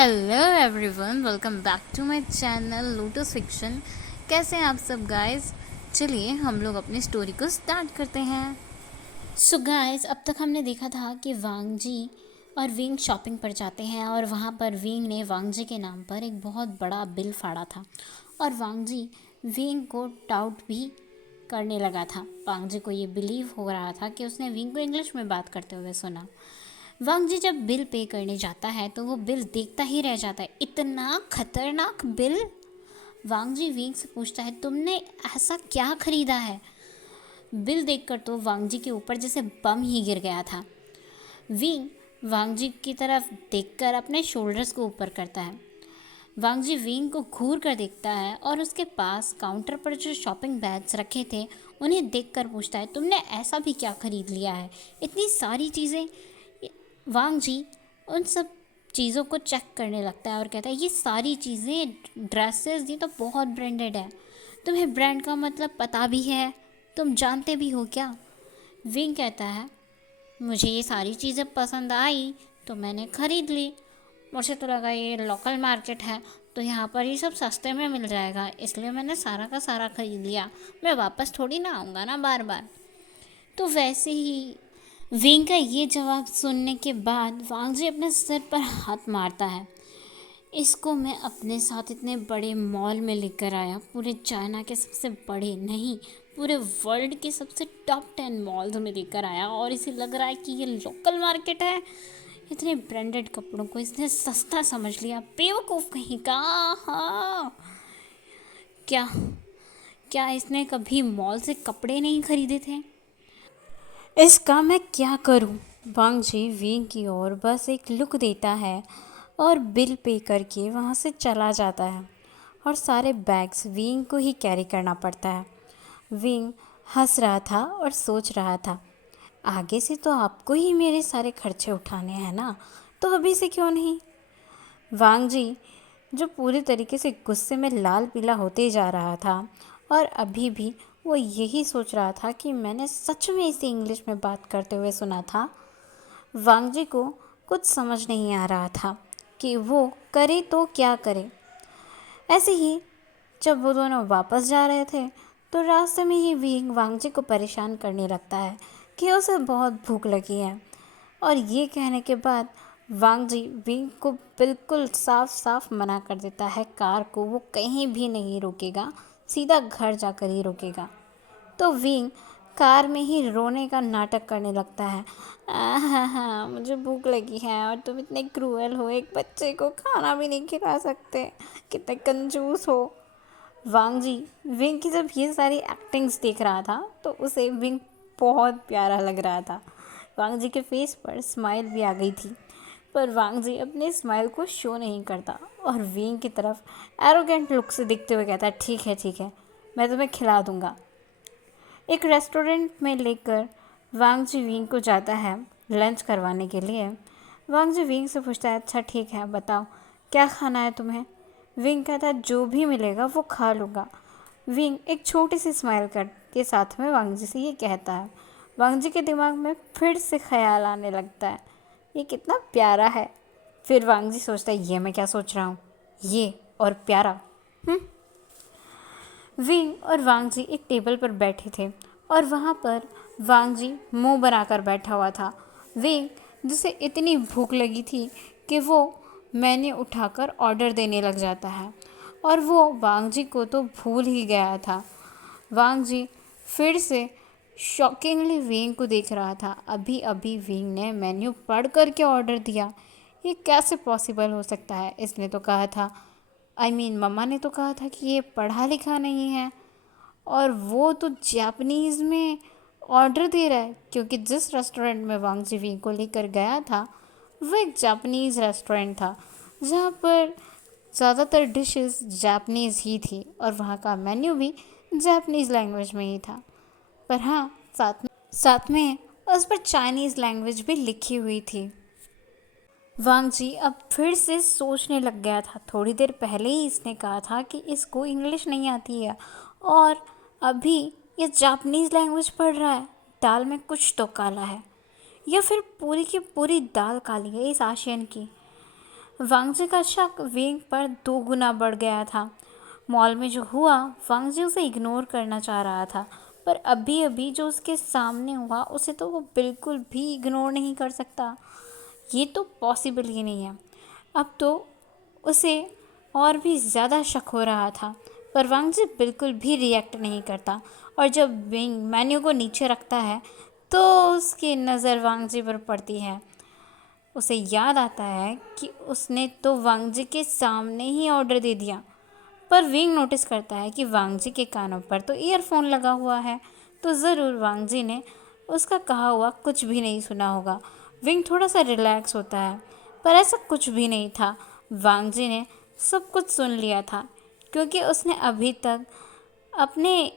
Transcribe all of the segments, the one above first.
Hello everyone, welcome back to my channel lotus fiction. कैसे हैं आप सब गाइस? चलिए हम लोग अपनी स्टोरी को स्टार्ट करते हैं। सो गाइस, अब तक हमने देखा था कि वांग जी और विंग शॉपिंग पर जाते हैं और वहाँ पर विंग ने वांग जी के नाम पर एक बहुत बड़ा बिल फाड़ा था और वांग जी विंग को डाउट भी करने लगा था। वांग जी को ये बिलीव हो रहा था कि उसने विंग को इंग्लिश में बात करते हुए सुना। वांग जी जब बिल पे करने जाता है तो वो बिल देखता ही रह जाता है। इतना खतरनाक बिल! वांग जी विंग से पूछता है, तुमने ऐसा क्या खरीदा है? बिल देखकर तो वांग जी के ऊपर जैसे बम ही गिर गया था। विंग वांग जी की तरफ देखकर अपने शोल्डर्स को ऊपर करता है। वांग जी विंग को घूर कर देखता है और उसके पास काउंटर पर जो शॉपिंग बैग्स रखे थे उन्हें देखकर पूछता है, तुमने ऐसा भी क्या खरीद लिया है? इतनी सारी चीज़ें। वांग जी उन सब चीज़ों को चेक करने लगता है और कहता है, ये सारी चीज़ें, ड्रेसेस, ये तो बहुत ब्रांडेड है। तुम्हें ब्रांड का मतलब पता भी है? तुम जानते भी हो क्या? विंग कहता है, मुझे ये सारी चीज़ें पसंद आई तो मैंने ख़रीद ली। मुझे तो लगा ये लोकल मार्केट है तो यहाँ पर ये सब सस्ते में मिल जाएगा, इसलिए मैंने सारा का सारा ख़रीद लिया। मैं वापस थोड़ी ना आऊँगा ना बार बार। तो वैसे ही विंग का ये जवाब सुनने के बाद वांग जी अपने सिर पर हाथ मारता है। इसको मैं अपने साथ इतने बड़े मॉल में लेकर आया, पूरे चाइना के सबसे बड़े नहीं, पूरे वर्ल्ड के सबसे टॉप 10 मॉल्स में लेकर आया और इसे लग रहा है कि ये लोकल मार्केट है। इतने ब्रांडेड कपड़ों को इसने सस्ता समझ लिया। बेवकूफ़ कहीं का! हाँ, क्या क्या इसने कभी मॉल से कपड़े नहीं खरीदे थे? इसका मैं क्या करूं? वांग जी विंग की ओर बस एक लुक देता है और बिल पे करके वहाँ से चला जाता है और सारे बैग्स विंग को ही कैरी करना पड़ता है। विंग हंस रहा था और सोच रहा था, आगे से तो आपको ही मेरे सारे खर्चे उठाने हैं ना, तो अभी से क्यों नहीं? वांग जी जो पूरी तरीके से गुस्से में लाल पीला होते जा रहा था और अभी भी वो यही सोच रहा था कि मैंने सच में इसे इंग्लिश में बात करते हुए सुना था। वांग जी को कुछ समझ नहीं आ रहा था कि वो करे तो क्या करे। ऐसे ही जब वो दोनों वापस जा रहे थे तो रास्ते में ही विंग वांग जी को परेशान करने लगता है कि उसे बहुत भूख लगी है और ये कहने के बाद वांग जी विंग को बिल्कुल साफ साफ मना कर देता है। कार को वो कहीं भी नहीं रोकेगा, सीधा घर जाकर ही रोकेगा। तो विंग कार में ही रोने का नाटक करने लगता है। हाँ, मुझे भूख लगी है और तुम इतने क्रूएल हो, एक बच्चे को खाना भी नहीं खिला सकते, कितने कंजूस हो। वांग जी विंग की जब ये सारी एक्टिंग्स देख रहा था तो उसे विंग बहुत प्यारा लग रहा था। वांग जी के फेस पर स्माइल भी आ गई थी, पर वांग जी अपने स्माइल को शो नहीं करता और विंग की तरफ एरोगेंट लुक से देखते हुए कहता है, ठीक है, मैं तुम्हें खिला दूंगा। एक रेस्टोरेंट में लेकर वांग जी विंग को जाता है लंच करवाने के लिए। वांग जी विंग से पूछता है, अच्छा ठीक है, बताओ क्या खाना है तुम्हें? विंग कहता है, जो भी मिलेगा वो खा लूँगा। विंग एक छोटी सी स्माइल कर के साथ में वांग जी से ये कहता है। वांग जी के दिमाग में फिर से ख्याल आने लगता है, ये कितना प्यारा है। फिर वांग जी सोचता है, ये मैं क्या सोच रहा हूँ, ये और प्यारा। विंग और वांग जी एक टेबल पर बैठे थे और वहाँ पर वांग जी मुंह बनाकर बैठा हुआ था। विंग जिसे इतनी भूख लगी थी कि वो मेन्यू उठाकर ऑर्डर देने लग जाता है और वो वांग जी को तो भूल ही गया था। वांग जी फिर से शॉकिंगली विंग को देख रहा था। अभी अभी विंग ने मेन्यू पढ़ कर के ऑर्डर दिया, ये कैसे पॉसिबल हो सकता है? इसने तो कहा था, मम्मा ने तो कहा था कि ये पढ़ा लिखा नहीं है और वो तो जापानीज़ में ऑर्डर दे रहा है, क्योंकि जिस रेस्टोरेंट में वांग जी को लेकर गया था वो एक जापानीज़ रेस्टोरेंट था जहाँ पर ज़्यादातर डिशेस जापानीज़ ही थी और वहाँ का मेन्यू भी जापानीज़ लैंग्वेज में ही था। पर हाँ, साथ में उस पर चाइनीज़ लैंग्वेज भी लिखी हुई थी। वांग जी अब फिर से सोचने लग गया था। थोड़ी देर पहले ही इसने कहा था कि इसको इंग्लिश नहीं आती है और अभी ये जापानीज़ लैंग्वेज पढ़ रहा है। दाल में कुछ तो काला है, या फिर पूरी की पूरी दाल काली है इस आशियन की। वांगजी का शक विंग पर 2 गुना बढ़ गया था। मॉल में जो हुआ, वांगजी उसे इग्नोर करना चाह रहा था, पर अभी अभी जो उसके सामने हुआ उसे तो वो बिल्कुल भी इग्नोर नहीं कर सकता। ये तो पॉसिबल ही नहीं है। अब तो उसे और भी ज़्यादा शक हो रहा था, पर वांगजी बिल्कुल भी रिएक्ट नहीं करता। और जब विंग मेन्यू को नीचे रखता है तो उसकी नज़र वांगजी पर पड़ती है। उसे याद आता है कि उसने तो वांगजी के सामने ही ऑर्डर दे दिया, पर विंग नोटिस करता है कि वांगजी के कानों पर तो ईयरफोन लगा हुआ है, तो ज़रूर वांगजी ने उसका कहा हुआ कुछ भी नहीं सुना होगा। विंग थोड़ा सा रिलैक्स होता है, पर ऐसा कुछ भी नहीं था। वांगजी ने सब कुछ सुन लिया था, क्योंकि उसने अभी तक अपने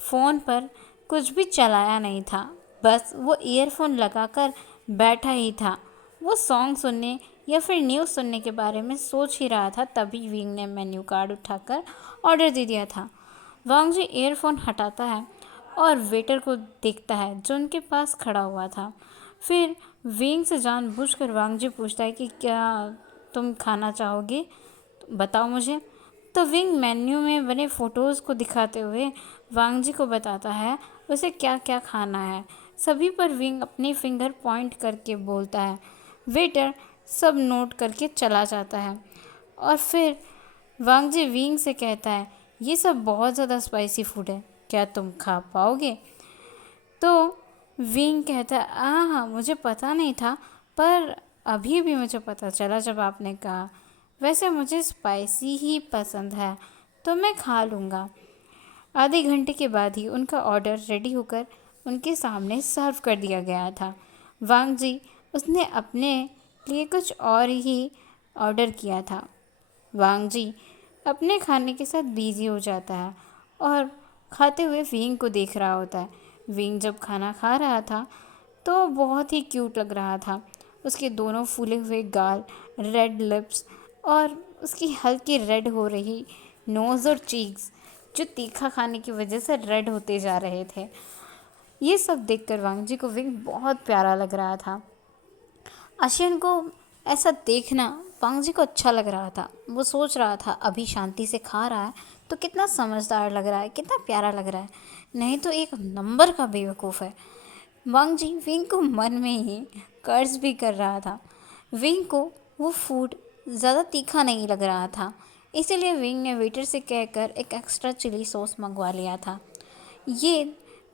फ़ोन पर कुछ भी चलाया नहीं था। बस वो ईयरफोन लगाकर बैठा ही था। वो सॉन्ग सुनने या फिर न्यूज़ सुनने के बारे में सोच ही रहा था, तभी विंग ने मेन्यू कार्ड उठाकर ऑर्डर दे दिया था। वांगजी ईयरफोन हटाता है और वेटर को देखता है जो उनके पास खड़ा हुआ था। फिर विंग से जानबूझकर वांगजी पूछता है कि क्या तुम खाना चाहोगे, बताओ मुझे। तो विंग मेन्यू में बने फ़ोटोज़ को दिखाते हुए वांगजी को बताता है उसे क्या क्या खाना है। सभी पर विंग अपनी फिंगर पॉइंट करके बोलता है। वेटर सब नोट करके चला जाता है और फिर वांगजी विंग से कहता है, ये सब बहुत ज़्यादा स्पाइसी फूड है, क्या तुम खा पाओगे? तो विंग कहता है, हाँ मुझे पता नहीं था, पर अभी भी मुझे पता चला जब आपने कहा। वैसे मुझे स्पाइसी ही पसंद है, तो मैं खा लूँगा। आधे घंटे के बाद ही उनका ऑर्डर रेडी होकर उनके सामने सर्व कर दिया गया था। वांगजी उसने अपने लिए कुछ और ही ऑर्डर किया था। वांगजी अपने खाने के साथ बिजी हो जाता है और खाते हुए विंग को देख रहा होता है। विंग जब खाना खा रहा था तो बहुत ही क्यूट लग रहा था। उसके दोनों फूले हुए गाल, रेड लिप्स और उसकी हल्की रेड हो रही नोज़ और चीक्स जो तीखा खाने की वजह से रेड होते जा रहे थे। ये सब देखकर वांगजी को विंग बहुत प्यारा लग रहा था। आशियन को ऐसा देखना वांगजी को अच्छा लग रहा था। वो सोच रहा था अभी शांति से खा रहा है तो कितना समझदार लग रहा है, कितना प्यारा लग रहा है, नहीं तो एक नंबर का बेवकूफ़ है। वांगजी विंग को मन में ही कर्ज भी कर रहा था। विंग को वो फूड ज़्यादा तीखा नहीं लग रहा था, इसीलिए विंग ने वेटर से कहकर एक एक्स्ट्रा चिली सॉस मंगवा लिया था। ये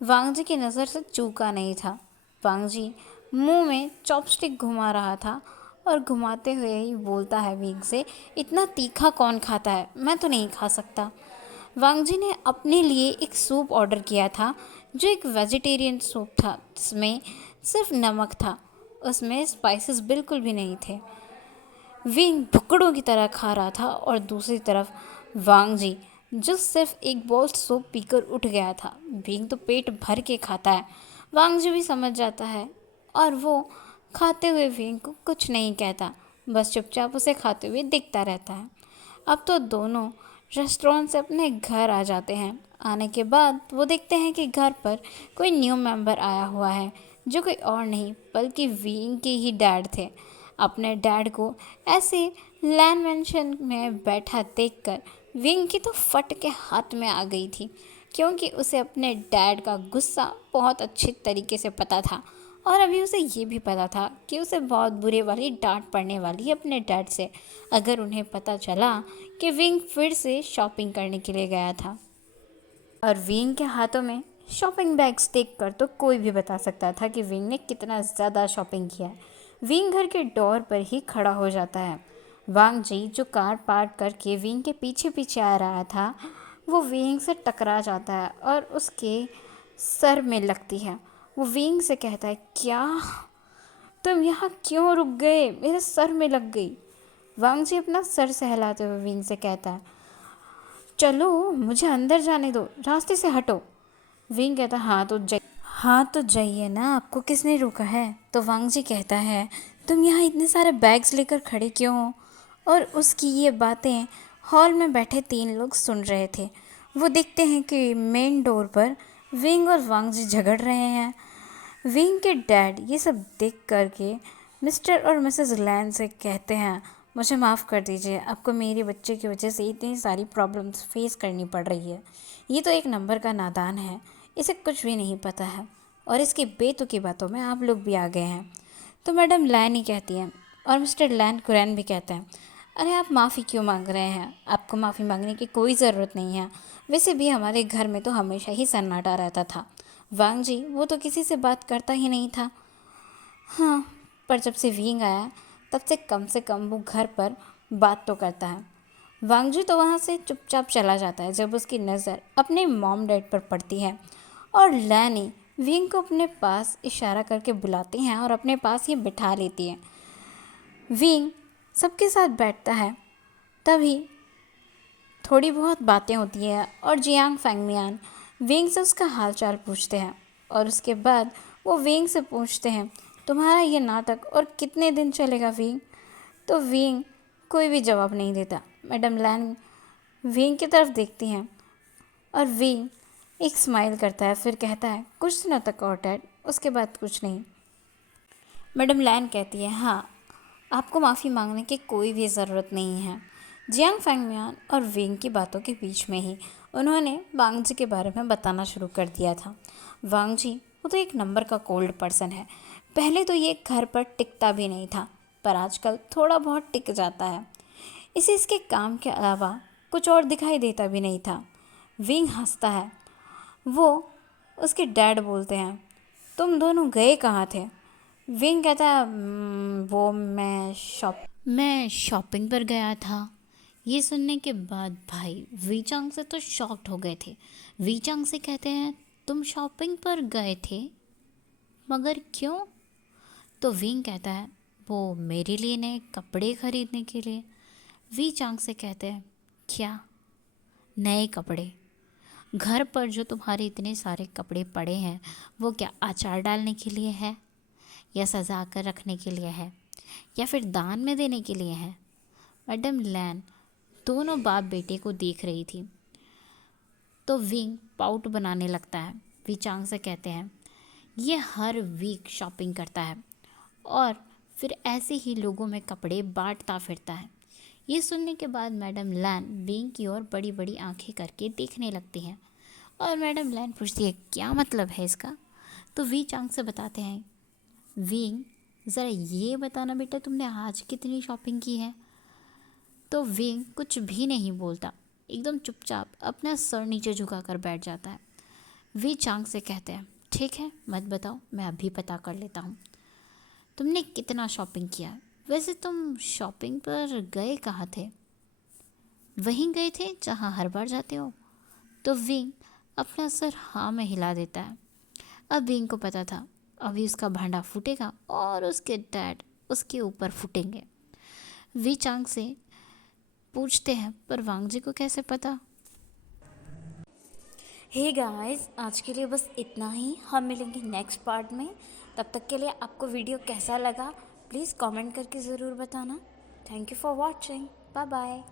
वांगजी की नज़र से चूका नहीं था। वांगजी मुंह में चॉपस्टिक घुमा रहा था और घुमाते हुए ही बोलता है विंग से, इतना तीखा कौन खाता है, मैं तो नहीं खा सकता। वांगजी ने अपने लिए एक सूप ऑर्डर किया था जो एक वेजिटेरियन सूप था, जिसमें सिर्फ नमक था, उसमें स्पाइसेस बिल्कुल भी नहीं थे। विंग भुक्कड़ों की तरह खा रहा था और दूसरी तरफ वांगजी जो सिर्फ एक बाउल सूप पीकर उठ गया था। विंग तो पेट भर के खाता है, वांगजी भी समझ जाता है और वो खाते हुए विंग को कुछ नहीं कहता, बस चुपचाप उसे खाते हुए देखता रहता है। अब तो दोनों रेस्टोरेंट से अपने घर आ जाते हैं। आने के बाद वो देखते हैं कि घर पर कोई न्यू मेंबर आया हुआ है, जो कोई और नहीं बल्कि विंग के ही डैड थे। अपने डैड को ऐसे लैंड मेंशन में बैठा देखकर विंग की तो फट के हाथ में आ गई थी, क्योंकि उसे अपने डैड का गुस्सा बहुत अच्छे तरीके से पता था और अभी उसे ये भी पता था कि उसे बहुत बुरे वाली डांट पड़ने वाली है अपने डैड से, अगर उन्हें पता चला कि विंग फिर से शॉपिंग करने के लिए गया था। और विंग के हाथों में शॉपिंग बैग्स देखकर तो कोई भी बता सकता था कि विंग ने कितना ज़्यादा शॉपिंग किया है। विंग घर के डोर पर ही खड़ा हो जाता है। वांगजी जो कार पार्क करके विंग के पीछे पीछे आ रहा था, वो विंग से टकरा जाता है और उसके सर में लगती है। वो विंग से कहता है, क्या तुम यहाँ क्यों रुक गए, मेरे सर में लग गई। वांगजी अपना सर सहलाते हुए विंग से कहता है, चलो मुझे अंदर जाने दो, रास्ते से हटो। विंग कहता है, हाँ तो जाइए ना, आपको किसने रोका है। तो वांगजी कहता है, तुम यहाँ इतने सारे बैग्स लेकर खड़े क्यों हो। और उसकी ये बातें हॉल में बैठे 3 लोग सुन रहे थे। वो देखते हैं कि मेन डोर पर विंग और वांगजी झगड़ रहे हैं। विंग के डैड ये सब देख करके मिस्टर और मिसेस लैन से कहते हैं, मुझे माफ़ कर दीजिए, आपको मेरे बच्चे की वजह से इतनी सारी प्रॉब्लम्स फेस करनी पड़ रही है। ये तो एक नंबर का नादान है, इसे कुछ भी नहीं पता है और इसकी बेतुकी बातों में आप लोग भी आ गए हैं। तो मैडम लैन ही कहती हैं और मिस्टर लैन कुरैन भी कहते हैं, अरे आप माफ़ी क्यों मांग रहे हैं, आपको माफ़ी मांगने की कोई ज़रूरत नहीं है। वैसे भी हमारे घर में तो हमेशा ही सन्नाटा रहता था। वांग जी वो तो किसी से बात करता ही नहीं था। हाँ, पर जब से विंग आया तब से कम वो घर पर बात तो करता है। वांगजू तो वहाँ से चुपचाप चला जाता है जब उसकी नज़र अपने मॉम डैड पर पड़ती है और लैनी विंग को अपने पास इशारा करके बुलाती हैं और अपने पास ही बिठा लेती है। विंग सबके साथ बैठता है, तभी थोड़ी बहुत बातें होती हैं और जियांग फैंगमियान विंग से उसका हालचाल पूछते हैं और उसके बाद वो विंग से पूछते हैं, तुम्हारा ये नाटक और कितने दिन चलेगा विंग। तो विंग कोई भी जवाब नहीं देता। मैडम लैन विंग की तरफ देखती हैं और विंग एक स्माइल करता है, फिर कहता है कुछ दिनों तक और डैड, उसके बाद कुछ नहीं। मैडम लैन कहती है, हाँ आपको माफ़ी मांगने की कोई भी ज़रूरत नहीं है। जियांग फैंगमियान और विंग की बातों के बीच में ही उन्होंने वांग जी के बारे में बताना शुरू कर दिया था। वांग जी वो तो एक नंबर का कोल्ड पर्सन है। पहले तो ये घर पर टिकता भी नहीं था, पर आजकल थोड़ा बहुत टिक जाता है। इसे इसके काम के अलावा कुछ और दिखाई देता भी नहीं था। विंग हंसता है। वो उसके डैड बोलते हैं, तुम दोनों गए कहाँ थे। विंग कहता है, वो मैं शॉपिंग पर गया था। ये सुनने के बाद भाई वीचांग से तो शॉक्ड हो गए थे। वीचांग से कहते हैं, तुम शॉपिंग पर गए थे, मगर क्यों। तो विंग कहता है, वो मेरे लिए नए कपड़े खरीदने के लिए। वीचांग से कहते हैं, क्या नए कपड़े। घर पर जो तुम्हारे इतने सारे कपड़े पड़े हैं वो क्या अचार डालने के लिए है, या सजा कर रखने के लिए है, या फिर दान में देने के लिए है। मैडम लैन दोनों बाप बेटे को देख रही थी। तो विंग पाउट बनाने लगता है। विचांग से कहते हैं, ये हर वीक शॉपिंग करता है और फिर ऐसे ही लोगों में कपड़े बांटता फिरता है। ये सुनने के बाद मैडम लैन विंग की ओर बड़ी बड़ी आंखें करके देखने लगती हैं और मैडम लैन पूछती है, क्या मतलब है इसका। तो वी चांग से बताते हैं, विंग ज़रा ये बताना बेटा, तुमने आज कितनी शॉपिंग की है। तो विंग कुछ भी नहीं बोलता, एकदम चुपचाप अपना सर नीचे झुका कर बैठ जाता है। वी चांग से कहते हैं, ठीक है मत बताओ, मैं अभी पता कर लेता हूँ तुमने कितना शॉपिंग किया। वैसे तुम शॉपिंग पर गए कहाँ थे। वहीं गए थे जहाँ हर बार जाते हो। तो विंग अपना सर हाँ में हिला देता है। अब विंग को पता था अभी उसका भांडा फूटेगा और उसके डैड उसके ऊपर फूटेंगे। वी चांग से पूछते हैं, पर वांग जी को कैसे पता। हे गाइस, आज के लिए बस इतना ही। हम मिलेंगे नेक्स्ट पार्ट में। तब तक के लिए आपको वीडियो कैसा लगा प्लीज़ कमेंट करके ज़रूर बताना। Thank you for watching. Bye bye.